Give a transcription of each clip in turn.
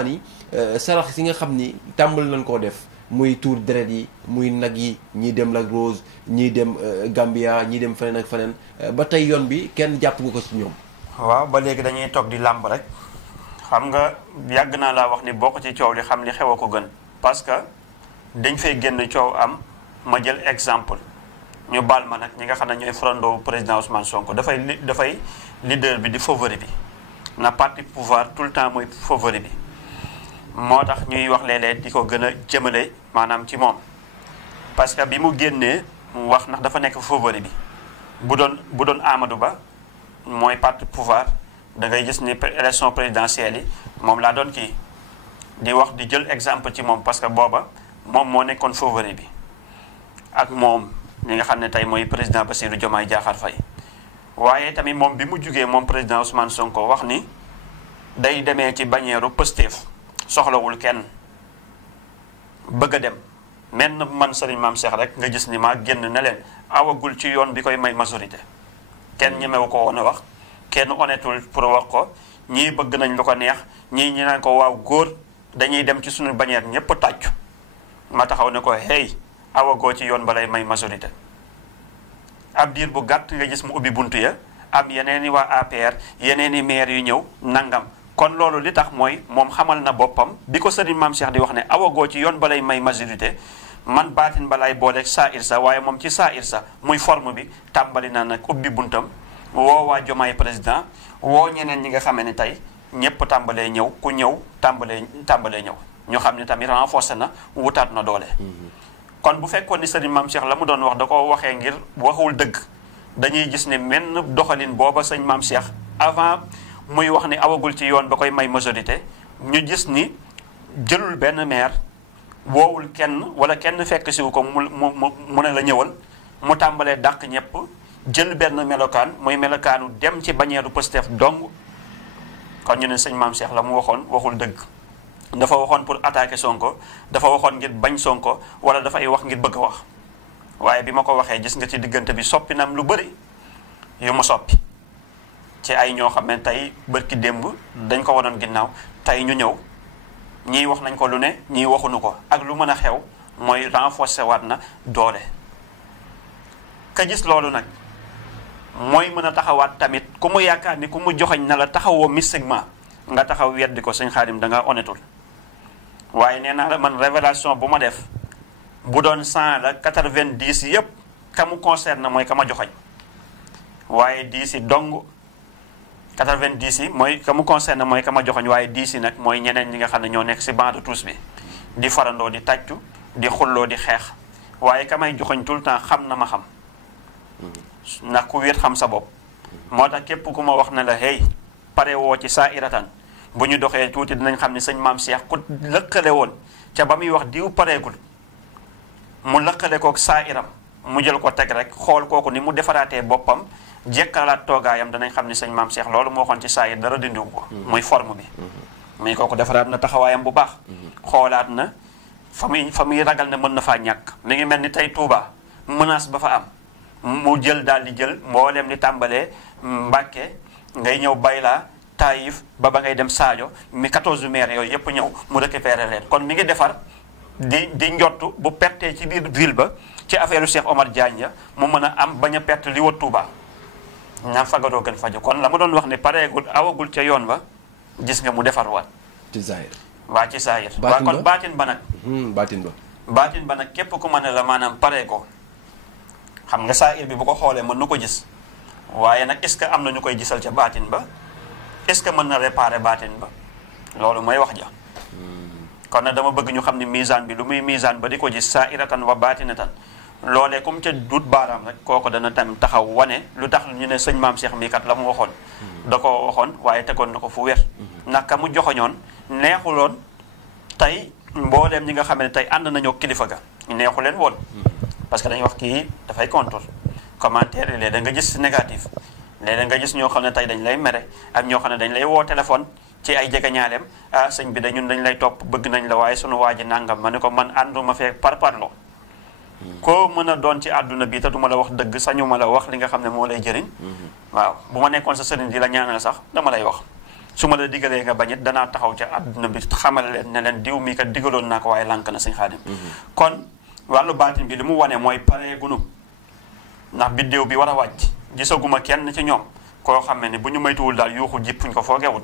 ni sarax si nga xam ni tàmbali nañ koo def muy tuur deret yi muy nag yi ñii dem Lac Rose ñii dem Gambia ñii dem feneen ak feneen ba tey yoon bi kenn jàpp nga ko ci ñoom. waaw ba léegi dañuy toog di làmb rek xam nga yàgg naa laa wax ni bokk ci coow li xam li xew a ko gën parce que dañ fay génn coow am ma jël exemple ñu baal ma nag ñi nga xam ne ñooy frondoo président Ousmane Sonko dafay leader bi di favori bi na parti pouvoir tout le temps mooy favori bi. moo tax ñuy wax léeg-léeg di ko gën a jëmale maanaam ci moom parce que bi mu génnee mu wax ndax dafa nekk favori bi bu doon Amadou Ba mooy parti pouvoir da ngay gis ni élection présidentielle yi moom laa doon kii di wax di jël exemple ci moom parce que booba moom moo nekkoon favori bi ak moom ñi nga xam ne tey mooy président Bassirou Diomaye Diakhar Faye waaye tamit moom bi mu jugee moom président Ousmane Sonko wax ni day demee ci bannière Pastef soxlawul kenn bëgg a dem menn man Serigne Mame Cheikh rek nga gis ni maa génn ne leen awagul ci yoon bi koy may majorité kenn ñemewu ko woon a wax kenn honnêtul pour wax ko ñii bëgg nañ lu ko neex ñii ñu naan ko waaw góor dañuy dem ci suñu bannière ñépp tàccu ma taxaw ne ko hey awagoo ci yoon ba lay may majorité ab diir bu gàtt nga gis mu ubbi buntu ya am yeneen i waa APR yeneen i maire yu ñëw nangam kon loolu li tax mooy moom xamal na boppam bi ko Serigne Mame Cheikh di wax ne awagoo ci yoon balay may majorité man baatin balay booleeg saa irsa waaye moom ci saa irsa muy forme bi tàmbali na nag ubbi buntam woo waa Jomaay président woo ñeneen ñi nga xamee ne tey ñépp tàmbalee ñëw ku ñëw tàmbalee ñëw ñu xam ne tamit renforcé na wutaat na doole. kon bu fekkoon ni Serigne Mame Cheikh la mu doon wax da ko waxee ngir waxul dëgg dañuy gis ne menn doxalin booba sëñ Mame Cheikh avant muy wax ni awagul ci yoon ba koy may majorité ñu gis ni jëlul benn maire woowul kenn wala kenn fekk siwu ko mu ne la ñëwal mu tàmbalee dàq ñëpp jël benn melokaan muy melokaanu dem ci bannière Pastef dong kon ñu ne sëñ Mame Cheikh la mu waxoon waxul dëgg dafa waxoon pour attaquer Sonko dafa waxoon ngir bañ Sonko wala dafay wax ngir bëgg a wax waaye bi ma ko waxee gis nga ci diggante bi soppi nam lu bëri yu mu soppi ci ay ñoo xam ne tey bërki démb dañ ko wanoon ginnaaw tey ñu ñëw ñii wax nañ ko lu ne ñii waxuñu ko ak lu mën a xew mooy renforcer waat na doole ka gis loolu nag mooy mën a taxawaat tamit ku mu yaakaar ni ku mu joxoñ na la taxawoo mystiquement nga taxaw weddi ko sëñ Xaadim da nga honnêtul waaye nee naa la man révélation bu ma def bu doon 100 la 90 yépp ka mu concerne mooy ka ma joxoñ waaye 10 yi dong 90 yi mooy ka mu concerne mooy ka ma joxoñ waaye 10 yi nag mooy ñeneen ñi nga xam ne ñoo nekk ci banc de touche bi di farandoo di tàccu di xulloo di xeex waaye ka may joxoñ tout le temps xam na ma xam ndax ku wéet xam sa bopp moo tax képp ku ma wax ne la hey pare woo ci saa iratan bu ñu doxee tuuti dinañ xam ne sëñ Mame Cheikh ku lëkkale woon ca ba muy wax diw pareegul mu lëkkale kook saa iram mu jël ko teg rek xool kooku ni mu defaraatee boppam jekkalaat toogaayam danañ xam ni sëñ Mame Cheikh loolu moo xoon ci saa yi dara dindiwu ko muy forme bi muy kooku defaraat na taxawaayam bu baax xoolaat na fa muy ragal ne mën na faa ñàkk mi ngi mel ni tey Touba menace ba fa am mu jël daal di jël mbooleem li tàmbalee Mbàkke ngay ñëw Bayla Taïf ba ngay dem Sadio mi 14 maires yooyu yëpp ñëw mu récupérer leen kon mi ngi defar di njottu bu pertee ci biir ville ba ci affaire Cheikh Omar Diagne ya mu mën a am bañ a perte li wër Touba ñaam fagaroo gën fajo kon la ma doon wax ne pareegul awagul ca yoon ba gis nga mu defar waat ci Zahir waa ci Zahir waa kon baatin ba nag baatin ba nag képp ku ma ne la maanaam pareegoo xam nga Zahir bi bu ko xoolee mën na ko gis waaye nag est-ce que am na ñu koy gisal ca baatin ba est-ce que mën na réparer baatin ba loolu mooy wax ja kon nag dama bëgg ñu xam ne misaan bi lu muy misaan ba di ko gis zahiratan wa baatinatan loolee comme ca dut baaraam rek kooku dana tamit taxaw wane lu tax ñu ne sëñ Mame Cheikh mii kat la mu waxoon da ko waxoon waaye tegoon na ko fu wér naka mu joxoñoon neexuloon tey mbooleem ñi nga xam ne tey ànd nañoo kilifa ga neexu leen woon parce que dañuy wax kii dafay contour commentaire yi léeg-léeg nga gis négatif léeg-léeg nga gis ñoo xam ne tey dañ lay mere ak ñoo xam ne dañ lay woo téléphone ci ay jegeñaaleem ah sëñ bi da ñun dañ lay topp bëgg nañ la waaye sunu waa ji nangam ma ne ko man ànduma fee parparloo koo mën a doon ci àdduna bi te du ma la wax dëgg sañu ma la wax li nga xam ne moo lay jëriñ waaw bu ma nekkoon sa sëriñ di la ñaanal sax dama lay wax su ma la digalee nga bañit danaa taxaw ca àdduna bi xamal leen ne leen diw mii kat digaloon naa ko waaye lànk na sëñ Xaadim kon wàllu baatin bi li mu wane mooy pareegunu ndax biddéew bi war a wàcc gisaguma kenn ci ñoom koo xam ne ni bu ñu maytuwul daal yuuxu jippuñ ko foogewut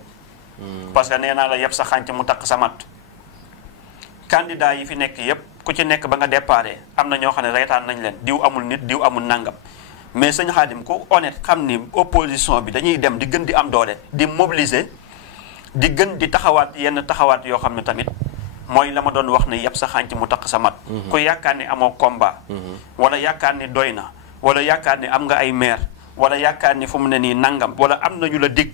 parce que nee naa la yëpp sa xànc mu takk sa mat candidat yi fi nekk yépp ku ci nekk ba nga déparé am na ñoo xam ne reetaan nañ leen diw amul nit diw amul nangam mais sëñ Xaadim ku honnête xam ni opposition bi dañuy dem di gën di am doole di mobiliser di gën di taxawaat yenn taxawaat yoo xam ne tamit mooy la ma doon wax ne yëpp sa xànc mu takk sa mat ku yaakaar ni amoo combat wala yaakaar ni doy na wala yaakaar ni am nga ay maire wala yaakaar ni fu mu ne nii nangam wala am nañu la dig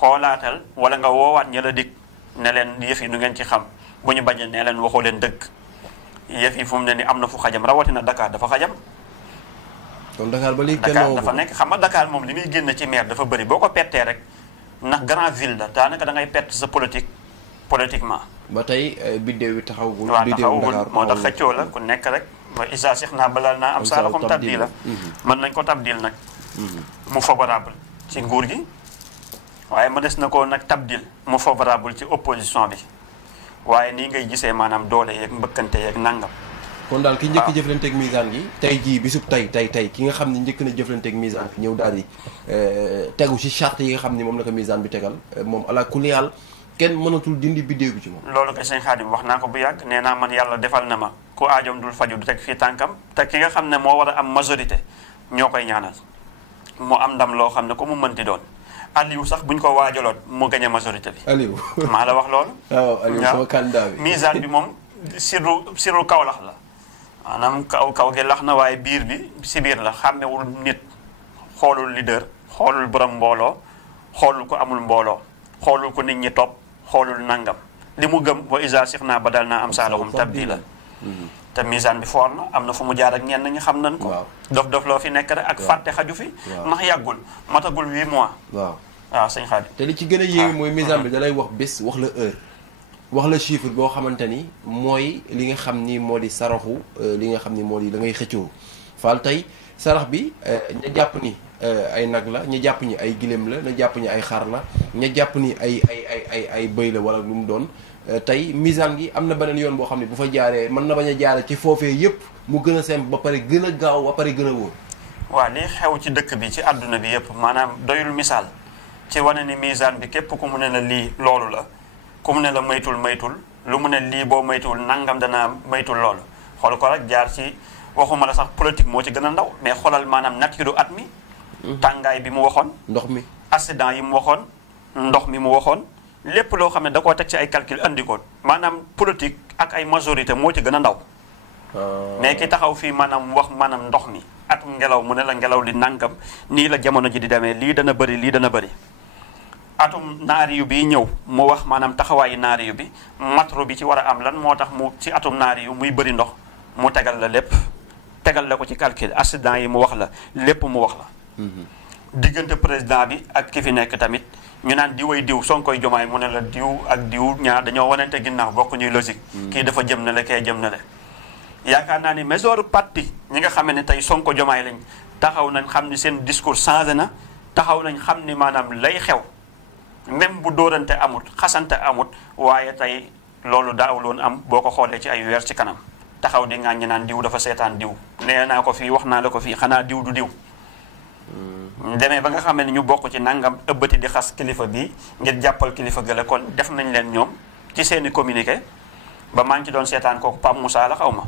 xoolaatal wala nga woowaat ña la dig ne leen yëf yi nu ngeen ci xam bu ñu bañee ne leen waxoo leen dëgg yëf yi fu mu ne nii am na fu xajam rawatina Dakar dafa xajam. kon Dakar ba léegi Dakar dafa nekk xam nga Dakar moom li muy génn ci maire dafa bëri boo ko pertee rek ndax grand ville la daanaka da ngay perte sa politiquement. ba tey biddéew yi taxawul. waaw taxawul moo tax xëccoo la ku nekk rek. mooy Issa Seex naa balal naa am saala comme tabdil la mën nañ ko tabdil nag mu favorable ci nguur gi waaye ma des na ko nag tabdil mu favorable ci opposition bi waaye nii ngay gisee maanaam doole yeeg mbëkkante yeeg nangam kon daal ki njëkk jëflanteeg misaan gi tey jii bisub tey ki nga xam ne njëkk na jëflanteeg misaan gi ñëw daal di tegu ci charte yi nga xam ni moom la ko misaan bi tegal moom ala kulli haal kenn mënatul dindi biddéew bi ci moom. loolu kay sëñ Xaadim wax naa ko bu yàgg nee naa man yàlla defal na ma ku aajoom dul faju du teg fii tànkam te ki nga xam ne moo war a am majorité ñoo koy ñaanal mu am ndam loo xam ne ko mu mënti doon Aliou sax buñ ko waajaloon mu gañe majorité bi. Aliou maa la wax loolu. waaw Aliou sama candidat bi. misaan bi moom siru kaw lax la maanaam kaw gi lax na waaye biir bi si biir la xàmmewul nit xoolul leader xoolul borom mbooloo xoolul ko amul mbooloo xoolul ko nit ñi topp. xoolul nangam li mu gëm wa isa six naa ba dal naa am saalahum tabdila te misaan bi foor na am na fu mu jaar ak ñenn ñi xam nañ ko dof loo fi nekk rek ak fàtte xaju fi ndax yàggul matagul 8 mois waaw sëñ Xaadim te li ci gën a yéeme mooy misaan bi dalay wax bés wax la heure wax la chiffre boo xamante ni mooy li nga xam ni moo di saraxu li nga xam ni moo di da ngay xëccoo faal tey sarax bi ña jàpp ni ay nag la ña jàpp ni ay giléem la ña jàpp ni ay xar la ña jàpp ni ay bëy la wala lu mu doon tey misaan gi am na beneen yoon boo xam ne bu fa jaaree mën na bañ a jaare ci foofee yëpp mu gën a simple ba pare gën a gaaw ba pare gën a wóor. waaw li xew ci dëkk bi ci àdduna bi yëpp maanaam doyul misaal ci wane ni misaan bi képp ku mu ne la lii loolu la ku mu ne la maytul lu mu ne lii boo maytul nangam danaa maytul loolu xool ko rek jaar ci waxuma la sax politique moo ci gën a ndaw mais xoolal maanaam nature at mi. tàngaay bi mu waxoon. ndox mi accident yi mu waxoon ndox mi mu waxoon lépp loo xam ne da koo teg ci ay calcul andi ko maanaam politique ak ay majorité moo ci gën a ndaw. mais ki taxaw fii maanaam wax maanaam ndox mi atum ngelaw mu ne la ngelaw li nangam nii la jamono ji di demee lii dana bëri lii dana bëri. atum naari yu bi ñëw mu wax maanaam taxawaayu naari yu bi matro bi ci war a am lan moo tax mu ci atum naari yu muy bëri ndox mu tegal la lépp tegal la ko ci calcul accident yi mu wax la lépp mu wax la. diggante président bi ak ki fi nekk tamit ñu naan diw ay diw Sonkoy Jomaay mu ne la diw ak diw ñaar dañoo wanante ginnaaw bokk ñuy logique. kii dafa jëm na le kee jëm na le yaakaar naa ni majeure partie ñi nga xam ne tey Sonko Jomaay lañ taxaw nañ xam ni seen discours changé na taxaw nañ xam ni maanaam lay xew même bu dóorante amut xasante amut waaye tey loolu daawul woon am boo ko xoolee ci ay weer ci kanam taxaw di ŋàññi naan diw dafa seetaan diw nee naa ko fii wax naa la ko fii xanaa diw du diw. demee ba nga xam ne ñu bokk ci nangam ëbbati di xas kilifa bi ngir jàppal kilifa gële kon def nañ leen ñoom ci seeni communiqué ba maa ngi ci doon seetaan kooku Pape Moussa la xaw ma.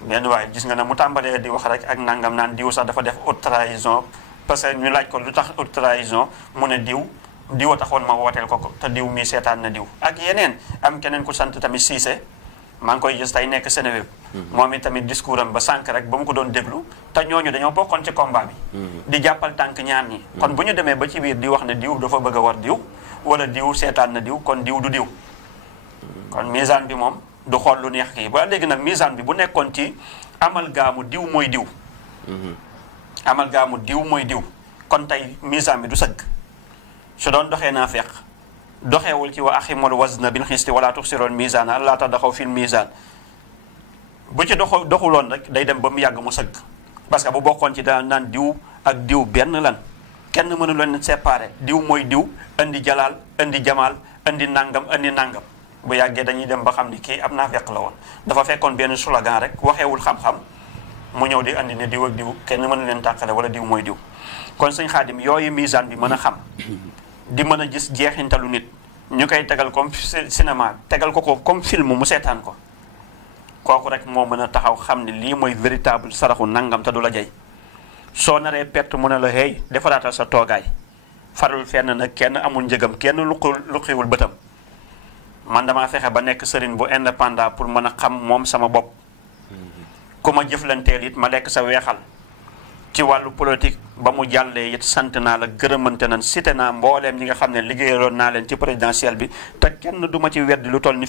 benn waaye gis nga ne mu tàmbalee di wax rek ak nangam naan diw sax dafa def haute trahison parce que ñu laaj ko lu tax haute trahison mu ne diw a taxoon ma wooteel ko te diw mii seetaan na diw ak yeneen am keneen ku sant tamit Cissé maa ngi koy gis tey nekk Sénégal. moom it tamit discours am ba sànq rek ba mu ko doon déglu te ñooñu dañoo bokkoon ci combat bi. di jàppal tànk ñaar ñi. kon bu ñu demee ba ci biir di wax ne diw dafa bëgg a war diw wala diw seetaan na diw kon diw du diw. kon misaan bi moom du xool lu neex kii ba léegi nag misaan bi bu nekkoon ci amalgaamu diw mooy diw. amalgaamu diw mooy diw kon tey misaan bi du sëgg su doon doxee naa feq doxeewul ci wa aximul wazna bil xisti wala tuxsiroon misaan allah tadaxaw fil misaan bu ci doxuloon rek day dem ba mu yàgg mu sëgg parce que bu bokkoon ci daan naan diw ak diw benn lan kenn mënu leen séparé diw mooy diw indi jalaal indi jamaal indi nangam bu yàggee dañuy dem ba xam ni kii ab naafeq la woon dafa fekkoon benn slogan rek waxeewul xam-xam mu ñëw di andi ne diw ak diw kenn mënu leen tàqale wala diw mooy diw kon sëñ Xaadim yooyu misaan bi mën a xam di mën a gis jeexintalu nit ñu koy tegal comme cinéma tegal ko comme film mu seetaan ko kooku rek moo mën a taxaw xam ne lii mooy véritable saraxu nangam te du la jey soo naree perte mu ne la hey defaraatal sa toogaay farul fenn nag kenn amul njëgam kenn luqiwul bëtam man damaa fexe ba nekk sëriñ bu indépendant pour mën a xam moom sama bopp ku ma jëflanteel it ma lekk sa weexal ci wàllu politique ba mu jàllee it sant naa la gërëmante nañ cité naa mbooleem ñi nga xam ne liggéeyaloon naa leen ci présidentielle bi te kenn du ma ci weddi lu toll ni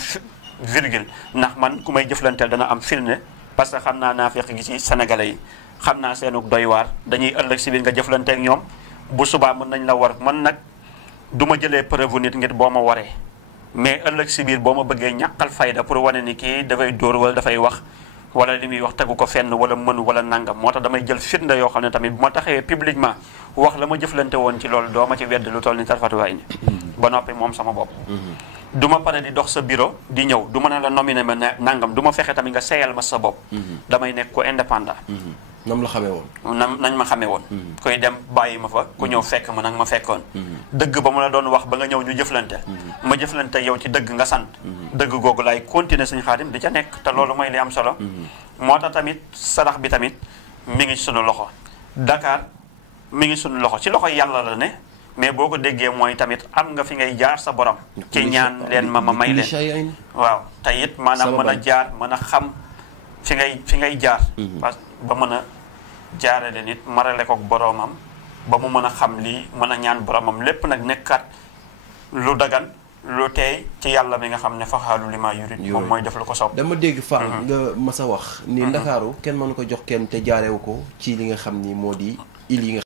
virgule ndax man ku may jëflanteel dana am filne parce que xam naa naafeq gi ci sénégalais yi xam naa seenug doy waar dañuy ëllëg si biir nga jëflanteek ñoom bu subaa mën nañ la war man nag du ma jëlee preuve nit ngir boo ma waree mais ëllëg si biir boo ma bëggee ñàkkal fayda pour wane ni kii dafay dóor wala dafay wax wala li muy wax tegu ko fenn wala mënu wala nangam moo tax damay jël firnde yoo xam ne tamit bu ma taxawee publiquement wax la ma jëflante woon ci loolu doo ma ci wedd lu toll ni tarfatuwaay ni ba noppi moom sama bopp du ma pare di dox sa bureau di ñëw du ma ne la nominé ma nangam du ma fexe tamit nga seyal ma sa bopp damay nekk ko indépendant nam la xamee woon nañ ma xamee woon koy dem bàyyi ma fa ku ñëw fekk ma nag ma fekkoon dëgg ba mu la doon wax ba nga ñëw ñu jëflante ma jëflante yow ci dëgg nga sant dëgg googu laay continuer Sëñ Xaadim di ca nekk te loolu mooy li am solo moo tax tamit sarax bi tamit mi ngi sunu loxo Dakar mi ngi sunu loxo ci loxo yàlla la ne mais boo ko déggee mooy tamit am nga fi ngay jaar sa borom ci ñaan leen ma may leen waaw te it maanaam mën a jaar mën a xam fi ngay jaar parce que ba mën a jaarale nit marale ko boroomam ba mu mën a xam lii mën a ñaan boroomam lépp nag nekkaat lu dagan lu teey ci yàlla mi nga xam ne faxaalu li maa yurit moom mooy def lu ko soob dama dégg Fall nga mas a wax ni Ndakaaru kenn mënu ko jox kenn te jaarewu ko ci li nga xam ni moo di il yi nga